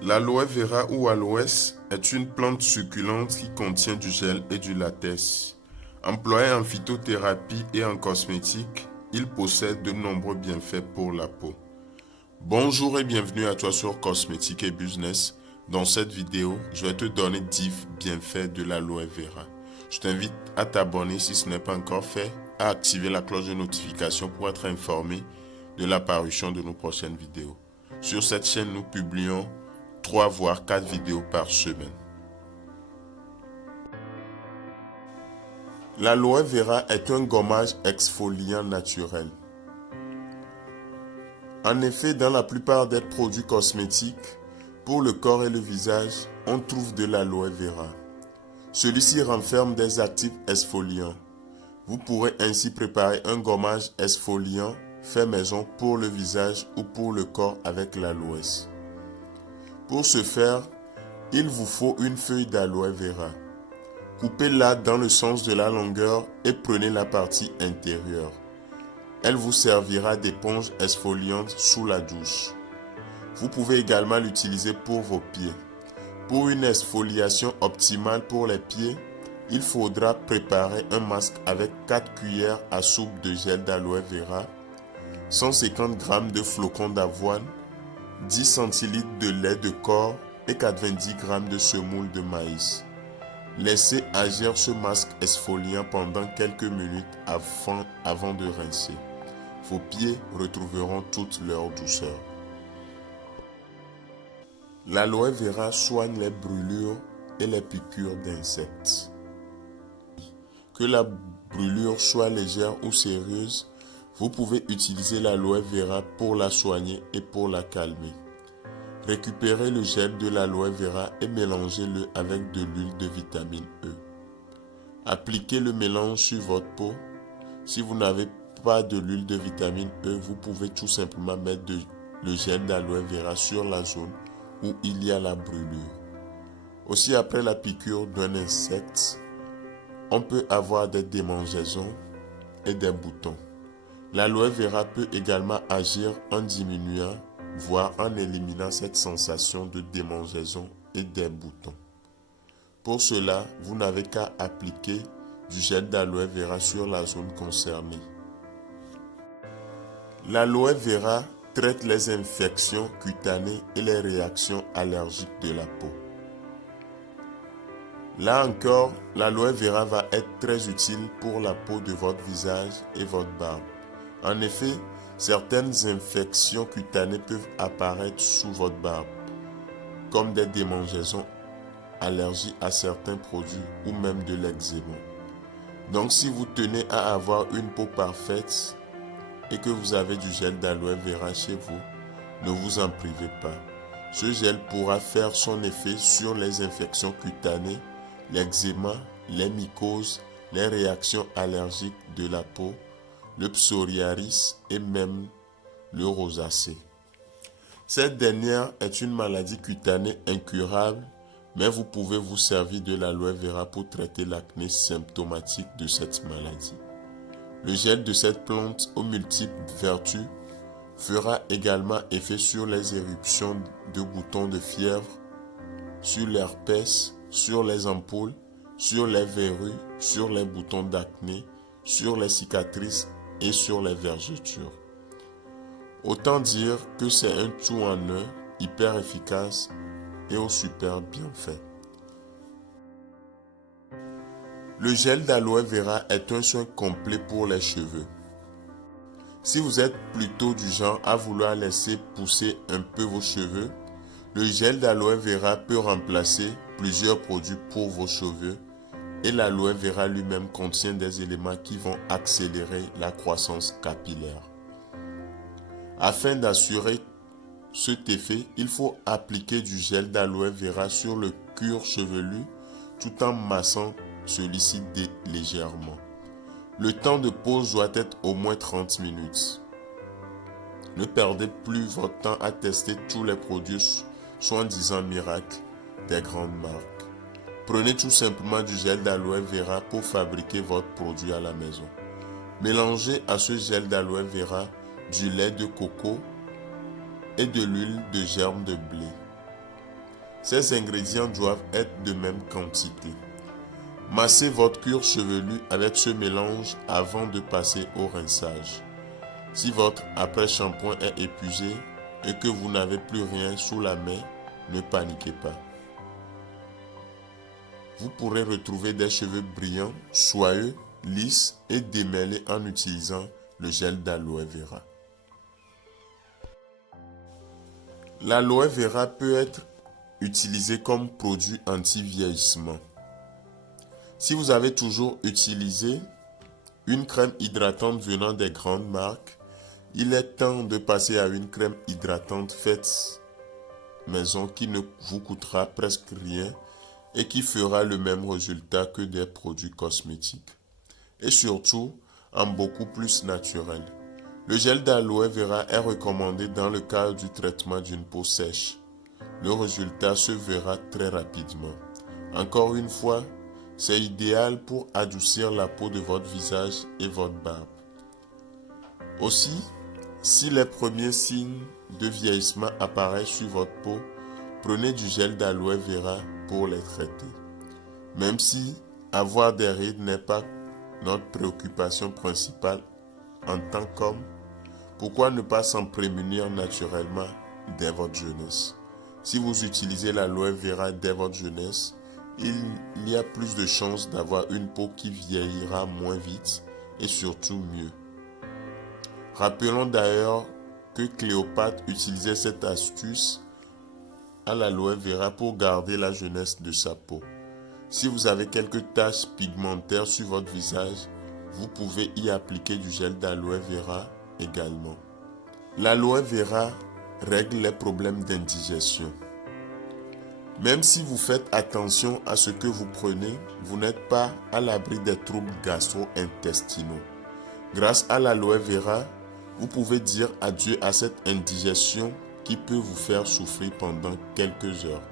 L'aloe vera ou aloès est une plante succulente qui contient du gel et du latex. Employé en phytothérapie et en cosmétique, il possède de nombreux bienfaits pour la peau. Bonjour et bienvenue à toi sur Cosmétique et Business. Dans cette vidéo, je vais te donner 10 bienfaits de l'aloe vera. Je t'invite à t'abonner si ce n'est pas encore fait, à activer la cloche de notification pour être informé de l'apparition de nos prochaines vidéos. Sur cette chaîne, nous publions 3 voire 4 vidéos par semaine. L'aloe vera est un gommage exfoliant naturel. En effet, dans la plupart des produits cosmétiques, pour le corps et le visage, on trouve de l'aloe vera. Celui-ci renferme des actifs exfoliants. Vous pourrez ainsi préparer un gommage exfoliant fait maison pour le visage ou pour le corps avec l'aloès. Pour ce faire, il vous faut une feuille d'aloe vera. Coupez-la dans le sens de la longueur et prenez la partie intérieure. Elle vous servira d'éponge exfoliante sous la douche. Vous pouvez également l'utiliser pour vos pieds. Pour une exfoliation optimale pour les pieds, il faudra préparer un masque avec 4 cuillères à soupe de gel d'aloe vera, 150 g de flocons d'avoine, 10 centilitres de lait de corps et 90 g de semoule de maïs. Laissez agir ce masque exfoliant pendant quelques minutes avant de rincer. Vos pieds retrouveront toute leur douceur. L'aloe vera soigne les brûlures et les piqûres d'insectes. Que la brûlure soit légère ou sérieuse, vous pouvez utiliser l'aloe vera pour la soigner et pour la calmer. Récupérez le gel de l'aloe vera et mélangez-le avec de l'huile de vitamine E. Appliquez le mélange sur votre peau. Si vous n'avez pas de l'huile de vitamine E, vous pouvez tout simplement mettre le gel d'aloe vera sur la zone où il y a la brûlure. Aussi, après la piqûre d'un insecte, on peut avoir des démangeaisons et des boutons. L'aloe vera peut également agir en diminuant, voire en éliminant cette sensation de démangeaison et des boutons. Pour cela, vous n'avez qu'à appliquer du gel d'aloe vera sur la zone concernée. L'aloe vera traite les infections cutanées et les réactions allergiques de la peau. Là encore, l'aloe vera va être très utile pour la peau de votre visage et votre barbe. En effet, certaines infections cutanées peuvent apparaître sous votre barbe, comme des démangeaisons, allergies à certains produits ou même de l'eczéma. Donc si vous tenez à avoir une peau parfaite et que vous avez du gel d'aloe vera chez vous, ne vous en privez pas. Ce gel pourra faire son effet sur les infections cutanées, l'eczéma, les mycoses, les réactions allergiques de la peau, le psoriasis et même le rosacée. Cette dernière est une maladie cutanée incurable, mais vous pouvez vous servir de l'aloe vera pour traiter l'acné symptomatique de cette maladie. Le gel de cette plante aux multiples vertus fera également effet sur les éruptions de boutons de fièvre, sur l'herpès, sur les ampoules, sur les verrues, sur les boutons d'acné, sur les cicatrices et sur les vergetures. Autant dire que c'est un tout en un, hyper efficace et au super bien fait. Le gel d'aloe vera est un soin complet pour les cheveux. Si vous êtes plutôt du genre à vouloir laisser pousser un peu vos cheveux, le gel d'aloe vera peut remplacer plusieurs produits pour vos cheveux et l'aloe vera lui-même contient des éléments qui vont accélérer la croissance capillaire. Afin d'assurer cet effet, il faut appliquer du gel d'aloe vera sur le cuir chevelu tout en massant celui-ci légèrement. Le temps de pause doit être au moins 30 minutes. Ne perdez plus votre temps à tester tous les produits soi-disant miracles des grandes marques. Prenez tout simplement du gel d'aloe vera pour fabriquer votre produit à la maison. Mélangez à ce gel d'aloe vera du lait de coco et de l'huile de germe de blé. Ces ingrédients doivent être de même quantité. Massez votre cuir chevelu avec ce mélange avant de passer au rinçage. Si votre après-shampoing est épuisé et que vous n'avez plus rien sous la main, ne paniquez pas. Vous pourrez retrouver des cheveux brillants, soyeux, lisses et démêlés en utilisant le gel d'aloe vera. L'aloe vera peut être utilisé comme produit anti-vieillissement. Si vous avez toujours utilisé une crème hydratante venant des grandes marques, il est temps de passer à une crème hydratante faite maison qui ne vous coûtera presque rien et qui fera le même résultat que des produits cosmétiques. Et surtout, en beaucoup plus naturel. Le gel d'aloe vera est recommandé dans le cadre du traitement d'une peau sèche. Le résultat se verra très rapidement. Encore une fois, c'est idéal pour adoucir la peau de votre visage et votre barbe. Aussi, si les premiers signes de vieillissement apparaissent sur votre peau, prenez du gel d'aloe vera pour les traiter. Même si avoir des rides n'est pas notre préoccupation principale en tant qu'homme, pourquoi ne pas s'en prémunir naturellement dès votre jeunesse? Si vous utilisez l'aloe vera dès votre jeunesse, il y a plus de chances d'avoir une peau qui vieillira moins vite et surtout mieux. Rappelons d'ailleurs que Cléopâtre utilisait cette astuce à l'aloe vera pour garder la jeunesse de sa peau. Si vous avez quelques taches pigmentaires sur votre visage, vous pouvez y appliquer du gel d'aloe vera également. L'aloe vera règle les problèmes d'indigestion. Même si vous faites attention à ce que vous prenez, vous n'êtes pas à l'abri des troubles gastro-intestinaux. Grâce à l'aloe vera, vous pouvez dire adieu à cette indigestion qui peut vous faire souffrir pendant quelques heures.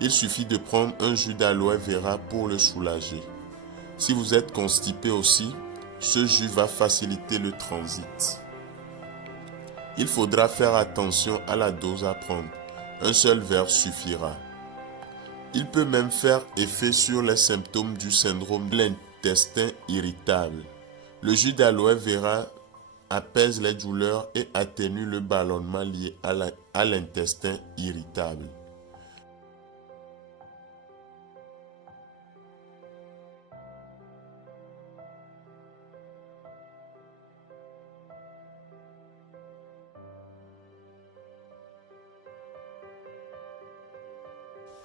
Il suffit de prendre un jus d'aloe vera pour le soulager. Si vous êtes constipé aussi, ce jus va faciliter le transit. Il faudra faire attention à la dose à prendre. Un seul verre suffira. Il peut même faire effet sur les symptômes du syndrome de l'intestin irritable. Le jus d'aloe vera apaise les douleurs et atténue le ballonnement lié à l'intestin irritable.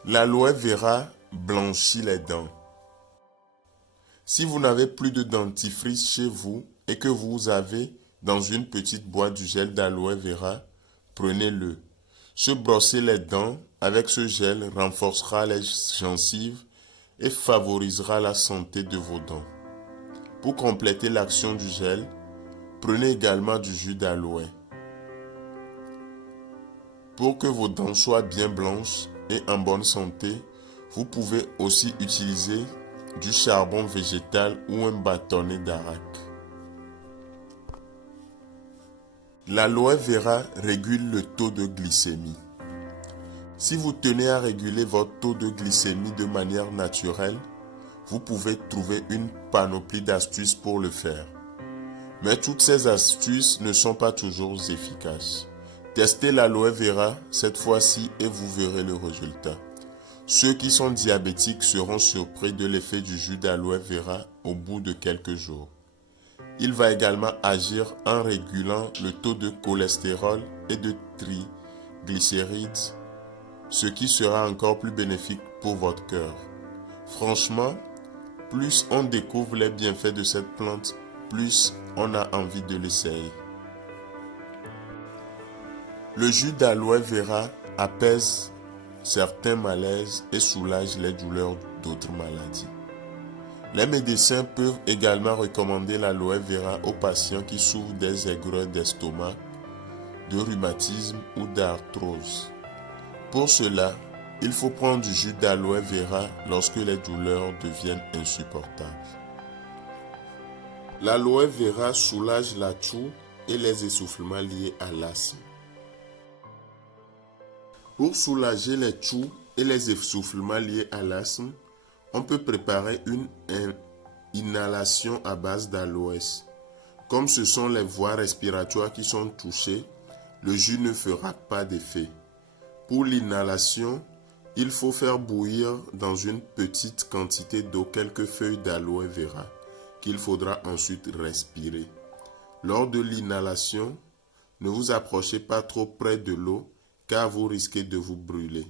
L'aloe vera blanchit les dents. Si vous n'avez plus de dentifrice chez vous et que vous avez dans une petite boîte du gel d'aloe vera, prenez-le. Se brosser les dents avec ce gel renforcera les gencives et favorisera la santé de vos dents. Pour compléter l'action du gel, prenez également du jus d'aloe. Pour que vos dents soient bien blanches et en bonne santé, vous pouvez aussi utiliser du charbon végétal ou un bâtonnet d'arak. L'aloe vera régule le taux de glycémie. Si vous tenez à réguler votre taux de glycémie de manière naturelle, vous pouvez trouver une panoplie d'astuces pour le faire. Mais toutes ces astuces ne sont pas toujours efficaces. Testez l'aloe vera cette fois-ci et vous verrez le résultat. Ceux qui sont diabétiques seront surpris de l'effet du jus d'aloe vera au bout de quelques jours. Il va également agir en régulant le taux de cholestérol et de triglycérides, ce qui sera encore plus bénéfique pour votre cœur. Franchement, plus on découvre les bienfaits de cette plante, plus on a envie de l'essayer. Le jus d'aloe vera apaise certains malaises et soulage les douleurs d'autres maladies. Les médecins peuvent également recommander l'aloe vera aux patients qui souffrent des aigreurs d'estomac, de rhumatisme ou d'arthrose. Pour cela, il faut prendre du jus d'aloe vera lorsque les douleurs deviennent insupportables. L'aloe vera soulage la toux et les essoufflements liés à l'asthme. Pour soulager les toux et les essoufflements liés à l'asthme, on peut préparer une inhalation à base d'aloès. Comme ce sont les voies respiratoires qui sont touchées, le jus ne fera pas d'effet. Pour l'inhalation, il faut faire bouillir dans une petite quantité d'eau quelques feuilles d'aloe vera qu'il faudra ensuite respirer. Lors de l'inhalation, ne vous approchez pas trop près de l'eau car vous risquez de vous brûler.